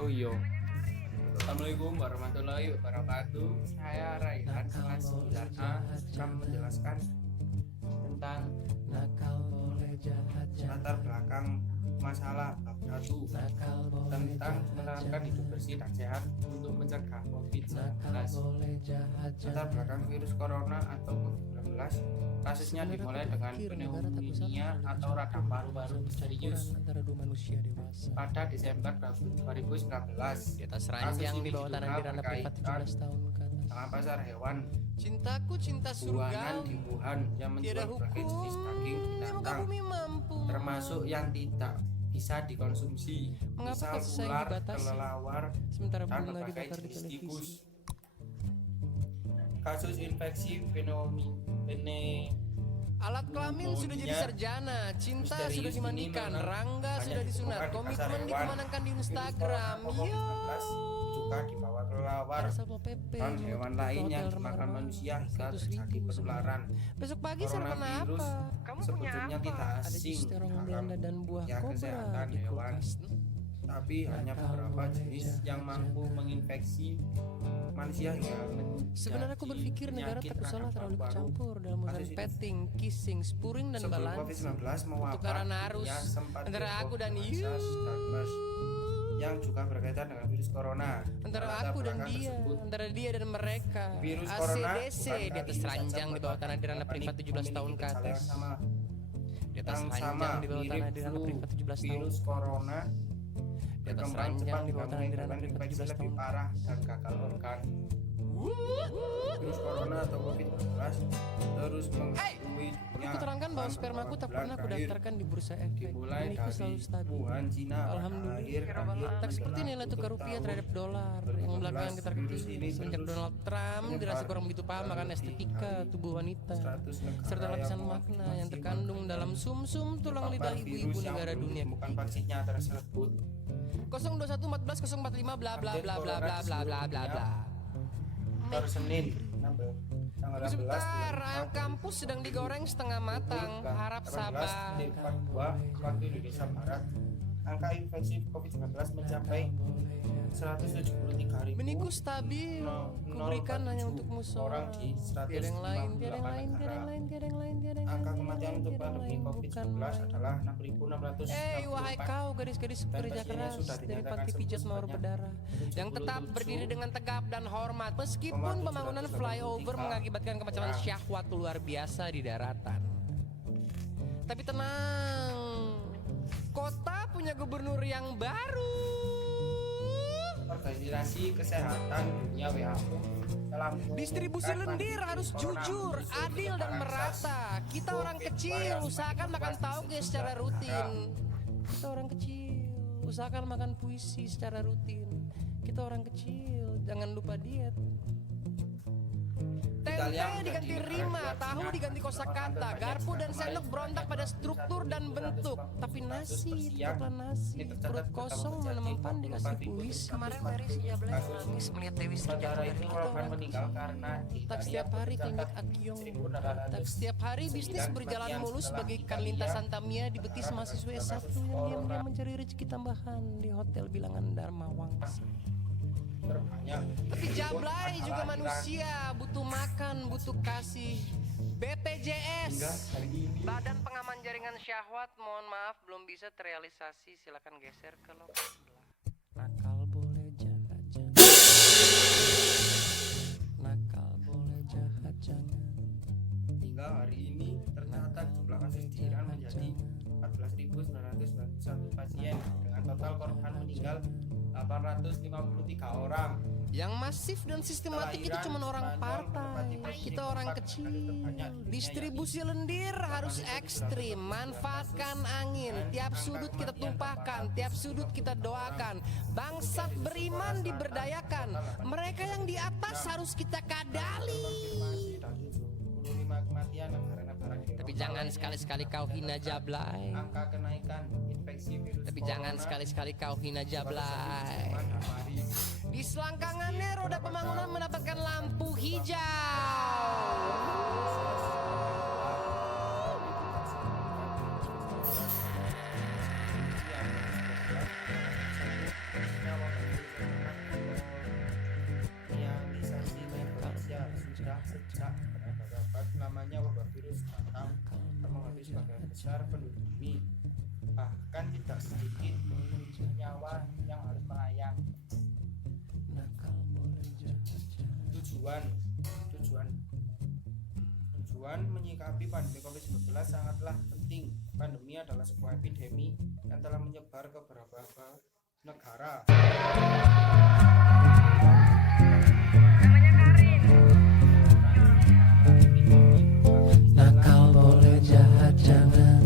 Oh iya. Assalamualaikum warahmatullahi wabarakatuh. Saya Raihan kelas 9A akan menjelaskan tentang latar belakang masalah bab 1 tentang menerapkan hidup bersih dan sehat untuk mencegah COVID-19. Latar belakang virus corona atau COVID-19 kasusnya dimulai dengan pneumonia atau radang paru-paru misterius pada Desember 2019. Di atas ranjang di bawah tanah di ranah privat 17 tahun ke atas. Dengan pasar hewan Cintaku cinta buanan di surga, Wuhan yang tiada menjual berbagai jenis hukum daging di muka binatang bumi mampu. termasuk yang tidak bisa dikonsumsi, Mengapa misal kasih sayang ular, dibatasi, kelelawar, sementara dan bunga berbagai dibakar di jenis televisi? tikus. Kasus infeksi pneumonia Alat kelamin sudah jadi sarjana, cinta misterius sudah ini dimandikan, memang Rangga hanya sudah disunat, ditemukan di pasar komitmen hewan. dikumandangkan di Virus Instagram. corona atau Yo, COVID-19 juga dibawa kelelawar ada Satpol PP dan menutup hewan pintu lain yang hotel dimakan remang-remang. manusia hingga 100.000 terjadi penularan. Besok pagi sarapan Coronavirus apa? Kamu punya sebetulnya apa? tidak Ada asing jus terong dalam Belanda dan buah ya kobra kesehatan di hewan, kulkas. tapi hanya beberapa jenis yang mampu menginfeksi manusia hingga Sebenarnya aku berpikir negara tak usahlah terlalu ikut campur dalam urusan petting, kissing, spuring dan sebelum balansi. COVID-19 mewabah, Tukaran arus dunia sempat antara heboh aku dan dengan you. SARS dan MERS yang juga berkaitan dengan virus corona. Antara Latar aku dan belakang dia, tersebut, antara dia dan mereka. virus corona ACDC bukan di kali atas ini ranjang saja di bawah tanah di ranah membuat privat 17 tahun ke memiliki gejala atas. yang sama, Di atas yang ranjang sama di bawah mirip tanah di ranah flu. privat 17 tahun. Virus corona Di atas berkembang ranjang cepat di bawah tanah di ranah dengan privat infeksi 17 lebih tahun. parah dan gagal organ. Virus corona atau COVID-19 terus menghantui Perlu dunia kuterangkan bahwa selama spermaku tak bulan pernah terakhir. kudaftarkan di bursa efek. Dimulai Nilaiku dari selalu stabil. Wuhan, Cina, Alhamdulillah. Tak seperti nilai tukar rupiah terhadap dolar yang belakangan kita ketahui sejak Donald Trump dirasa kurang begitu paham akan estetika tubuh wanita serta lapisan makna yang terkandung dalam sum-sum tulang lidah ibu-ibu negara dunia. Bukan vaksinnya tersebut 021 14 045 bla bla bla bla bla bla bla bla bla. per Senin tanggal 16 Sebentar, ayam kampus sedang digoreng setengah matang. Harap sabar. 18.42 waktu Indonesia Barat. Angka infeksi COVID-19 mencapai 173.000. Beniku stabil, kuberikan hanya untukmu orang seorang. di Tiada yang lain, tiada yang 158 lain, tiada yang negara. lain, tiada yang lain, tiada yang lain. Angka tiada kematian yang untuk lain, tiada yang pandemi lain, COVID-19 bukan main. adalah 6.664. Wahai kau gadis-gadis pekerja pasiennya keras sudah dari dinyatakan panti sembuh pijat mawar sebanyak berdarah yang tetap 77. berdiri dengan tegap dan hormat meskipun pembangunan flyover mengakibatkan kemacetan syahwat luar biasa di daratan. Tapi tenang, kota punya gubernur yang baru. Organisasi Kesehatan Dunia WHO telah Distribusi lendir harus jujur, adil dan merata. Kita orang kecil usahakan makan tauge secara rutin. Kita orang kecil usahakan makan puisi secara rutin. Kita orang kecil jangan lupa diet. Tempe diganti rima, tahu diganti kosakata, garpu dan sendok berontak pada struktur dan bentuk. Tapi nasi, tetaplah nasi. Perut kosong mana mempan dikasih puisi. Kemarin Mary Sejabla nangis melihat Dewi Sri Saudara jatuh itu dari akan langit. meninggal karena Tak setiap hari klinik Akyong, tak setiap hari bisnis berjalan mulus bagaikan lintasan Tamiya di betis mahasiswa S1 yang diam-diam mencari rezeki tambahan di hotel bilangan Dharma Wangsa. terbanyak. Tapi Jablay juga manusia, butuh makan, butuh kasih. BPJS, Badan Pengaman Jaringan Syahwat, mohon maaf belum bisa terrealisasi. Silakan geser ke lokasi sebelah. Nakal boleh jahat jangan. Nakal boleh jahat jangan. Hingga hari ini ternyata jumlah kasus di Iran menjadi 14.991 pasien dengan total korban meninggal 853 orang. Yang masif dan sistematik itu cuma orang partai. Kita orang kecil. Distribusi lendir harus ekstrim. Manfaatkan angin. Tiap sudut kita tumpahkan, tiap sudut kita doakan. Bangsat beriman diberdayakan. Mereka yang di atas harus kita kadali. Tapi jangan sekali-sekali kau hina Jablay. Angka kenaikan infeksi virus Tapi jangan sekali-sekali kau hina Jablay. Di selangkangannya roda pembangunan mendapatkan lampu hijau. besar penduduk bumi. Bahkan tidak sedikit nyawa yang harus melayang. Tujuan menyikapi pandemi COVID-19 sangatlah penting. Pandemi adalah sebuah epidemi yang telah menyebar ke beberapa negara. Nakal boleh jahat jangan.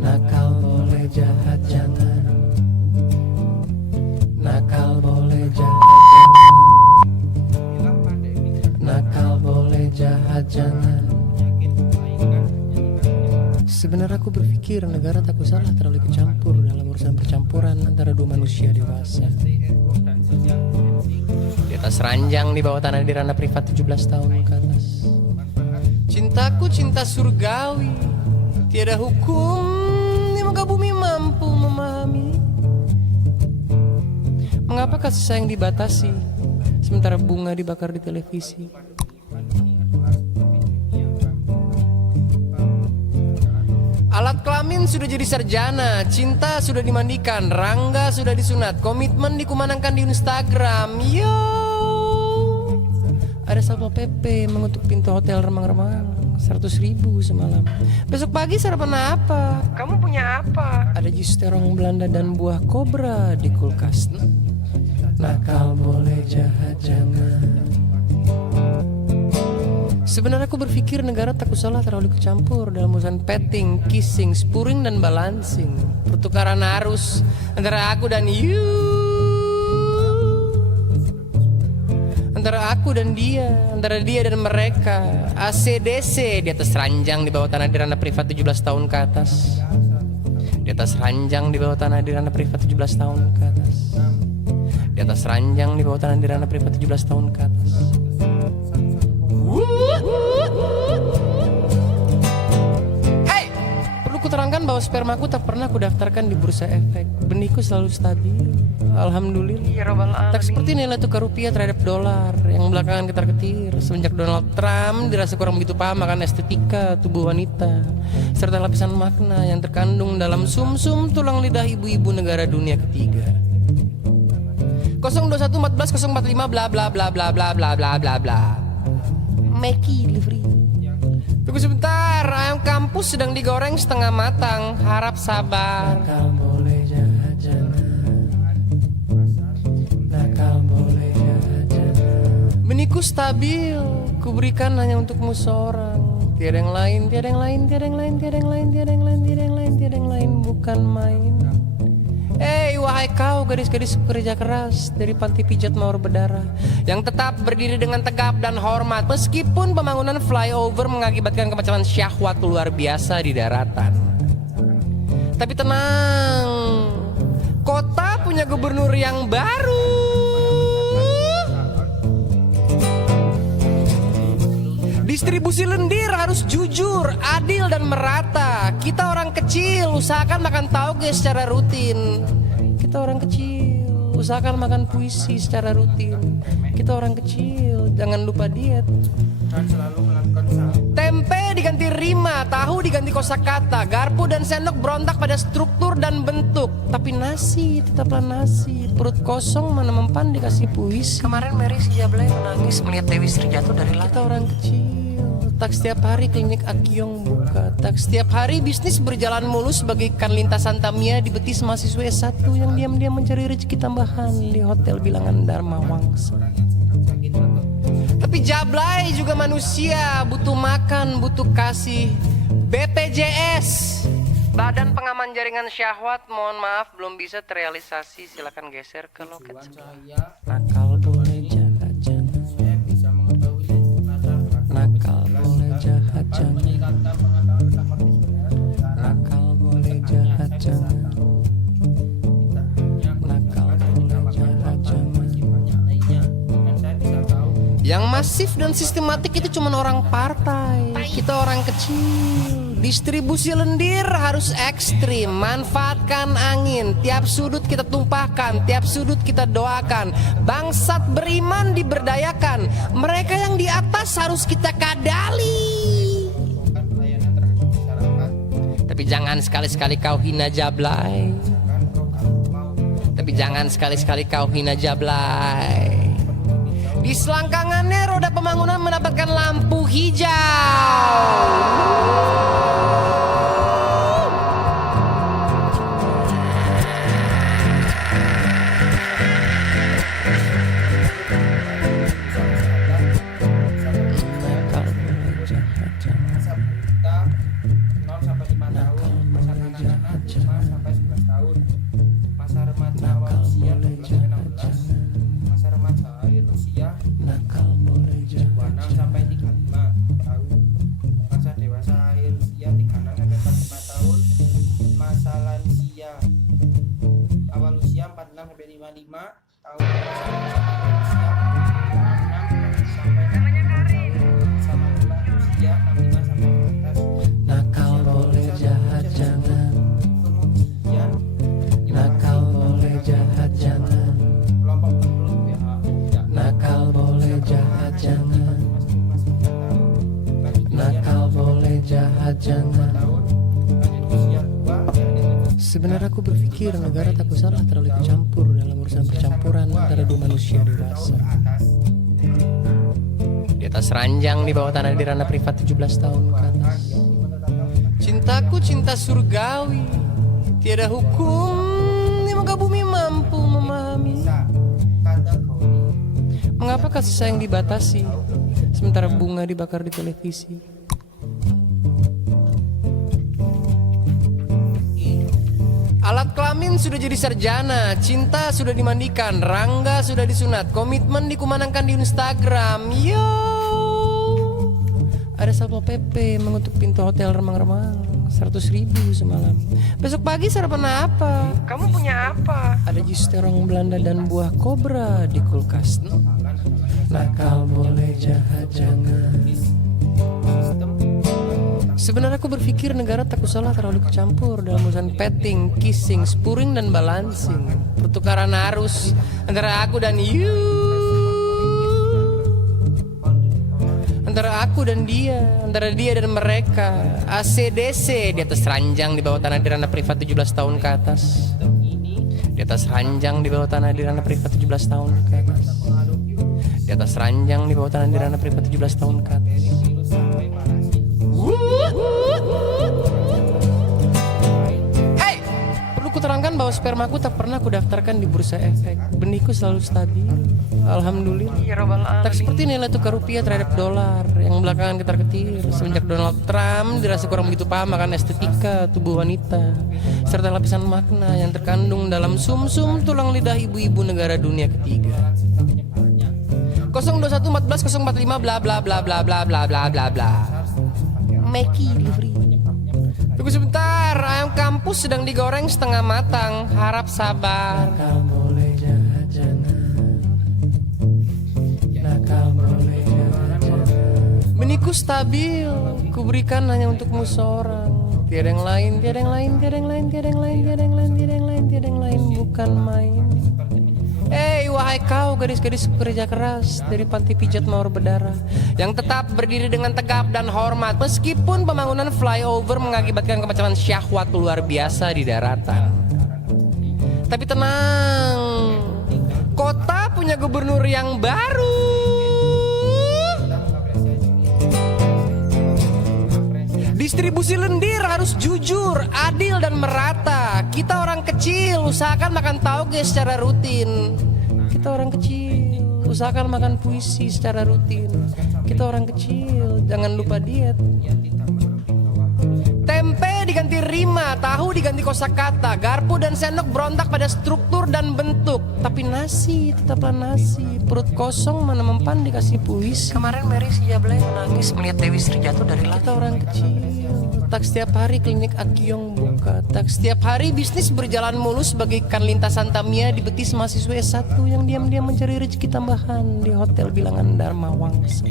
Nakal boleh jahat jangan. Nakal boleh jahat jangan. Nakal boleh jahat jangan. Sebenarnya aku berpikir negara tak usahlah terlalu ikut campur dalam urusan percampuran antara dua manusia dewasa. Di atas ranjang di bawah tanah di ranah privat 17 tahun ke atas. Cintaku cinta surgawi, tiada hukum di muka bumi mampu memahami. Mengapa kasih sayang dibatasi sementara bunga dibakar di televisi? Alat kelamin sudah jadi sarjana, cinta sudah dimandikan, rangga sudah disunat, komitmen dikumandangkan di Instagram. Yo, ada Satpol PP mengetuk pintu hotel remang-remang 100.000 semalam. Besok pagi sarapan apa? Kamu punya apa? Ada jus terong Belanda dan buah kobra di kulkas. Nakal boleh jahat jangan. Sebenarnya aku berpikir negara tak usahlah terlalu kecampur dalam urusan petting, kissing, spuring dan balancing. Pertukaran arus antara aku dan you, antara aku dan dia, antara dia dan mereka. ACDC di atas ranjang di bawah tanah di ranah privat 17 tahun ke atas. Di atas ranjang di bawah tanah di ranah privat 17 tahun ke atas. Di atas ranjang di bawah tanah di ranah privat 17 tahun ke atas. Hey, perlu kuterangkan bahwa spermaku tak pernah kudaftarkan di bursa efek. Benihku selalu stabil, alhamdulillah. Tak seperti nilai tukar rupiah terhadap dolar yang belakangan ketar-ketir semenjak Donald Trump dirasa kurang begitu paham akan estetika tubuh wanita serta lapisan makna yang terkandung dalam sumsum tulang lidah ibu-ibu negara dunia ketiga. 02114 045 bla bla bla bla bla bla bla bla bla. Meki delivery. Tunggu sebentar, ayam kampus sedang digoreng setengah matang. Harap sabar. Nakal boleh jahat jangan. Nakal boleh jahat jangan. Benihku stabil, kuberikan hanya untukmu seorang. Tiada yang lain, tiada yang lain, tiada yang lain, tiada yang lain, tiada yang lain, tiada yang lain, tiada yang lain, bukan main. Hei wahai kau gadis-gadis pekerja keras dari panti pijat mawar berdarah yang tetap berdiri dengan tegap dan hormat meskipun pembangunan flyover mengakibatkan kemacetan syahwat luar biasa di daratan. Tapi tenang, kota punya gubernur yang baru. Distribusi lendir harus jujur, adil dan merata. Kita orang kecil usahakan makan tauge secara rutin. Kita orang kecil usahakan makan puisi secara rutin. Kita orang kecil jangan lupa diet. Dan selalu melakukan usaha. Tempe diganti rima, tahu diganti kosakata, garpu dan sendok berontak pada struktur dan bentuk. Tapi nasi tetaplah nasi. Perut kosong mana mempan dikasih puisi. Kemarin Mary si Jablay menangis melihat Dewi Sri jatuh dari lantai. Kita orang kecil. Tak setiap hari klinik Akyong buka. Tak setiap hari bisnis berjalan mulus bagaikan lintasan Tamiya di betis mahasiswa S1 yang diam-diam mencari rezeki tambahan di hotel bilangan Dharma Wangsa. Tapi Jablay juga manusia, butuh makan, butuh kasih. BPJS, Badan Pengaman Jaringan Syahwat, mohon maaf belum bisa terrealisasi. Silakan geser ke loket sebelah. Nakal boleh jahat jangan. Saya bisa mengetahui Nakal boleh jahat jangan. Nakal boleh jahat jangan. Nakal boleh jahat jangan. Yang masif dan sistematik itu cuma orang partai. Kita orang kecil. Distribusi lendir harus ekstrim. Manfaatkan angin. Tiap sudut kita tumpahkan, tiap sudut kita doakan. Bangsat beriman diberdayakan. Mereka yang di atas harus kita kadali. Tapi jangan sekali-sekali kau hina Jablay. Misalkan kau kalau mau Tapi jangan sekali-sekali kau hina Jablay. Di selangkangannya roda pembangunan mendapatkan lampu hijau. masa balita 0 sampai 5 tahun, masa kanak-kanak 5 sampai 11 tahun, masa remaja awal usia 12 sampai 16, masa remaja akhir usia 26 sampai 35 tahun, masa dewasa akhir usia 36 sampai 45 tahun, masa lansia awal usia 46 sampai 55 tahun, masa dewasa akhir usia 56 sampai 65 tahun, masa manula usia 65 sampai 14. Nakal boleh jahat jangan. Kemudian Nakal boleh jahat jangan. kelompok menurut WHO ya. Nakal boleh jahat jangan. Masing-masing tahun. Bagi usia Nakal boleh jahat jangan. tahun, lanjut usia tua, Sebenarnya aku berpikir negara tak usahlah terlalu ikut campur dalam urusan percampuran antara dua manusia dewasa. ke atas. Di atas ranjang di bawah tanah di ranah privat 17 tahun ke atas. Cintaku cinta surgawi, tiada hukum di muka bumi mampu memahami. Bisa kategori Mengapa kasih sayang dibatasi, sementara bunga dibakar di televisi? Alat kelamin sudah jadi sarjana, cinta sudah dimandikan, rangga sudah disunat, komitmen dikumandangkan di Instagram. Yo, ada Satpol PP mengetuk pintu hotel remang-remang, 100.000 semalam. Besok pagi sarapan apa? Kamu punya apa? Ada jus terong Belanda dan buah kobra di kulkas. Nakal boleh jahat jangan. sistem Sebenarnya aku berpikir negara tak usahlah terlalu kecampur dalam urusan petting, kissing, spuring dan balancing, pertukaran arus antara aku dan you, antara aku dan dia, antara dia dan mereka. ACDC di atas ranjang di bawah tanah di ranah privat 17 tahun ke atas. Di atas ranjang di bawah tanah di ranah privat 17 tahun ke atas. Di atas ranjang di bawah tanah di ranah privat 17 tahun ke atas. virus sampai parasit. Hey, perlu kuterangkan bahwa spermaku tak pernah kudaftarkan di bursa efek. Benihku selalu stabil, alhamdulillah. Tak seperti nilai tukar rupiah terhadap dolar yang belakangan ketar-ketir semenjak Donald Trump dirasa kurang begitu paham akan estetika tubuh wanita serta lapisan makna yang terkandung dalam sumsum tulang lidah ibu-ibu negara dunia ketiga. 021 14 045 bla bla bla bla bla bla bla bla bla. Meki delivery. Tunggu sebentar, ayam kampus sedang digoreng setengah matang. Harap sabar. Nakal boleh jahat jangan. Nakal boleh jahat jangan. Benihku stabil, kuberikan hanya untukmu seorang. Tiada yang lain, tiada yang lain, tiada yang lain, tiada yang lain, tiada yang lain, tiada yang lain, tiada yang lain, bukan main. Hei wahai kau gadis-gadis pekerja keras dari panti pijat mawar berdarah yang tetap berdiri dengan tegap dan hormat meskipun pembangunan flyover mengakibatkan kemacetan syahwat luar biasa di daratan. Tapi tenang, kota punya gubernur yang baru. Distribusi lendir harus jujur, adil dan merata. Kita orang kecil, usahakan makan tauge secara rutin. Kita orang kecil, usahakan makan puisi secara rutin. Kita orang kecil, jangan lupa diet. Tempe diganti rima, tahu diganti kosakata, garpu dan sendok berontak pada struktur dan bentuk. Tapi nasi tetaplah nasi, perut kosong mana mempan dikasih puisi. Kemarin Mary si Jablay menangis melihat Dewi Sri jatuh dari langit. Kita orang kecil, tak setiap hari klinik Akyong buka, tak setiap hari bisnis berjalan mulus bagaikan lintasan Tamiya di betis mahasiswa S1 yang diam-diam mencari rezeki tambahan di hotel bilangan Dharma Wangsa.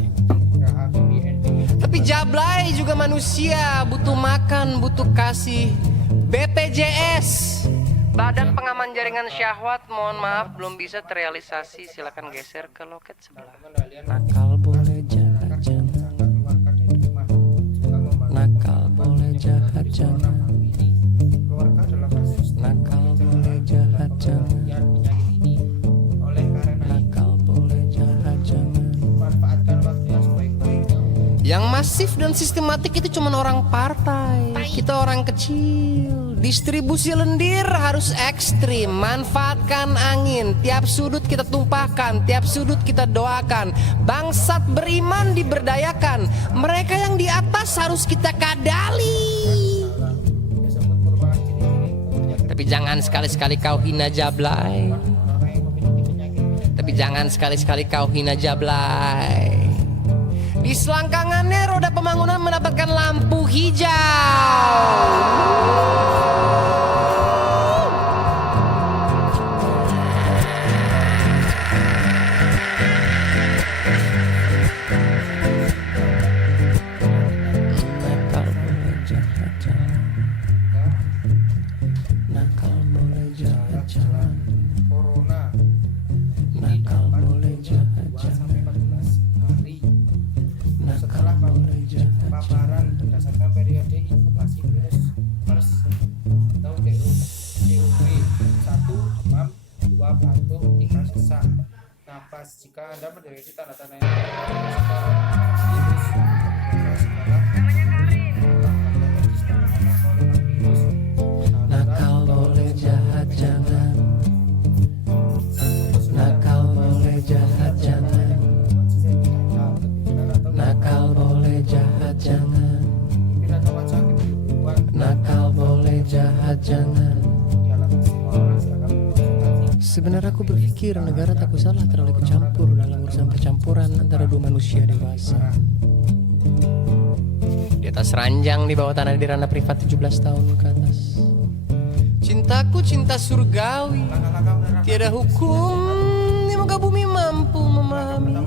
Tapi Jablay juga manusia, butuh makan, butuh kasih. BPJS, Badan Pengaman Jaringan Syahwat, mohon maaf belum bisa terrealisasi. Silakan geser ke loket sebelah. Nakal boleh jahat jangan. Nakal boleh jahat jangan. Masif dan sistematik itu cuma orang partai. Kita orang kecil. Distribusi lendir harus ekstrim. Manfaatkan angin. Tiap sudut kita tumpahkan, tiap sudut kita doakan. Bangsat beriman diberdayakan. Mereka yang di atas harus kita kadali. Tapi jangan sekali-sekali kau hina Jablay. Tapi jangan sekali-sekali kau hina Jablay. Di selangkangannya roda pembangunan mendapatkan lampu hijau. Corona nakal boleh jahat sampai 14 hari setelah paparan berdasarkan periode inkubasi virus MERS atau DOV 1 demam 2 batuk 3 sesak napas. Jika Anda menderita tanda-tanda yang virus Nakal boleh jahat jangan. Nakal boleh jahat jangan. Nakal boleh jahat jangan. Nakal boleh jahat jangan. Sebenarnya aku berpikir negara tak usahlah terlalu ikut campur dalam urusan percampuran antara dua manusia dewasa. Di atas ranjang di bawah tanah di ranah privat 17 tahun ke atas. Cintaku cinta surgawi. Tiada hukum di muka bumi mampu memahami.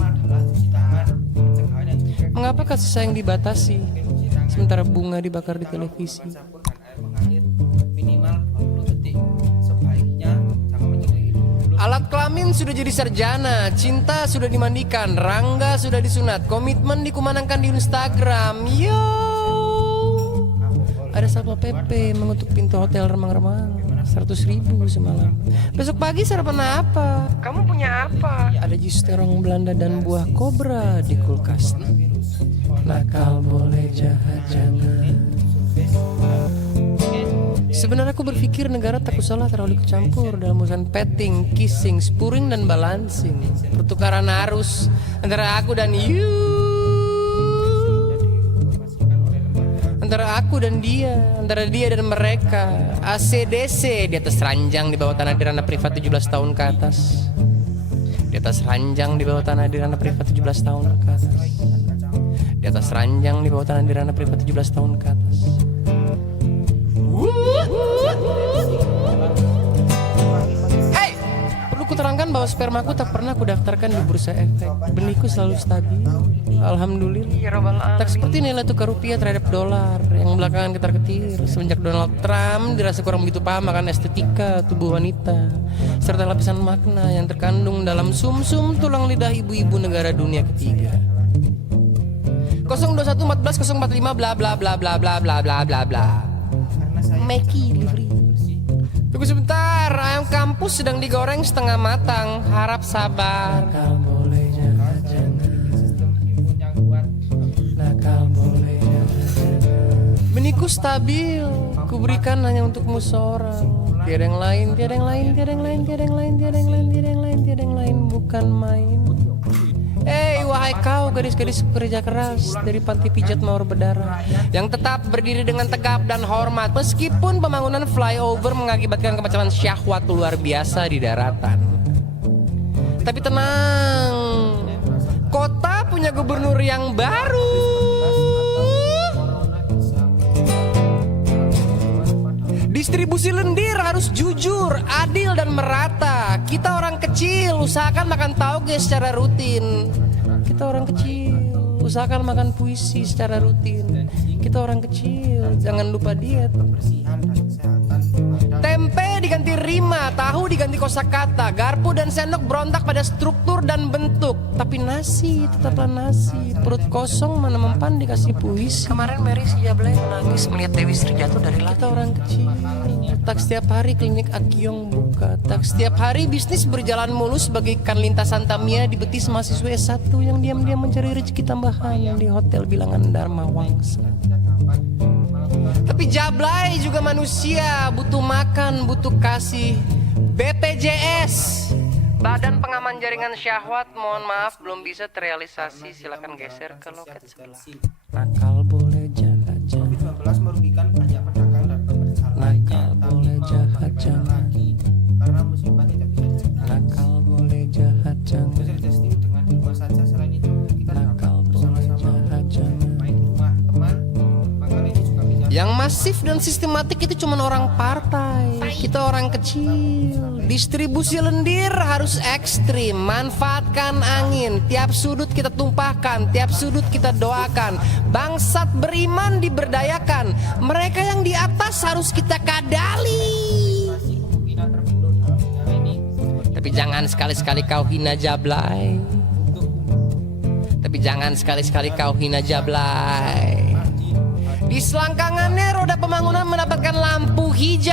Mengapa kasih sayang dibatasi sementara bunga dibakar di televisi? Alat kelamin sudah jadi sarjana, cinta sudah dimandikan, rangga sudah disunat, komitmen dikumandangkan di Instagram. Yo, ada Satpol PP mengutuk pintu hotel remang-remang 100.000 semalam. Besok pagi sarapan apa? Kamu punya apa? Ada jus terong Belanda dan buah kobra di kulkas. Nakal boleh jahat jangan. Sebenarnya aku berpikir negara tak usahlah terlalu ikut campur dalam urusan petting, kissing, spuring dan balancing. Pertukaran arus antara aku dan you, antara aku dan dia, antara dia dan mereka. ACDC di atas ranjang di bawah tanah di ranah privat 17 tahun ke atas. Di atas ranjang di bawah tanah di ranah privat 17 tahun ke atas. Di atas ranjang di bawah tanah di ranah privat 17 tahun ke atas. Hey, perlu kuterangkan bahwa spermaku tak pernah kudaftarkan di bursa efek. Benihku selalu stabil. Alhamdulillah. Tak seperti nilai tukar rupiah terhadap dolar yang belakangan ketar-ketir semenjak Donald Trump dirasa kurang begitu paham akan estetika tubuh wanita serta lapisan makna yang terkandung dalam sumsum tulang lidah ibu-ibu negara dunia ketiga. 02114 045 bla bla bla bla bla bla bla bla bla. Meki delivery. Tunggu sebentar, ayam kampus sedang digoreng setengah matang. Harap sabar. Nakal boleh jahat jangan. Nakal boleh jahat jangan. Benihku stabil, kuberikan hanya untukmu seorang. Tiada yang lain, tiada yang lain, tiada yang lain, tiada yang lain, tiada yang lain, tiada yang lain, tiada yang lain, bukan main. Hei wahai kau gadis-gadis pekerja keras dari panti pijat mawar berdarah yang tetap berdiri dengan tegap dan hormat meskipun pembangunan flyover mengakibatkan kemacetan syahwat luar biasa di daratan. Tapi tenang, kota punya gubernur yang baru. Distribusi lendir harus jujur, adil dan merata. Kita orang kecil, usahakan makan tauge secara rutin. Kita orang kecil, usahakan makan puisi secara rutin. Kita orang kecil, jangan lupa diet. Tempe diganti terima, tahu diganti kosakata, garpu dan sendok berontak pada struktur dan bentuk. Tapi nasi tetaplah nasi, perut kosong mana mempan dikasih puisi. Kemarin Mary si Jablay menangis melihat Dewi Sri jatuh dari langit. Kita orang kecil, tak setiap hari klinik Akyong buka, tak setiap hari bisnis berjalan mulus bagaikan lintasan Tamiya di betis mahasiswa S1 yang diam-diam mencari rezeki tambahan di hotel bilangan Dharma Wangsa. Tapi Jablay juga manusia, butuh makan, butuh kasih. BPJS, Badan Pengaman Jaringan Syahwat, mohon maaf belum bisa terrealisasi. Silakan geser ke loket sebelah. Nakal boleh jahat jangan. COVID-19 merugikan banyak pedagang dan pekerja lainnya. Nakal boleh jahat jangan. Karena musibah tidak bisa dicegah. Nakal boleh jahat jangan. Social distancing dengan di rumah saja. Selain itu kita Nakal dapat boleh bersama-sama jahat jangan. main di rumah teman. Maka ini juga bisa. Yang masif dan sistematik itu cuma orang partai. Kita orang kecil. Distribusi lendir harus ekstrim. Manfaatkan angin. Tiap sudut kita tumpahkan, tiap sudut kita doakan. Bangsat beriman diberdayakan. Mereka yang di atas harus kita kadali. Kita terbentuk dalam negara ini. Tapi jangan sekali-sekali kau hina Jablay. Tapi jangan sekali-sekali kau hina Jablay. Di selangkangannya roda pembangunan mendapatkan lampu hijau.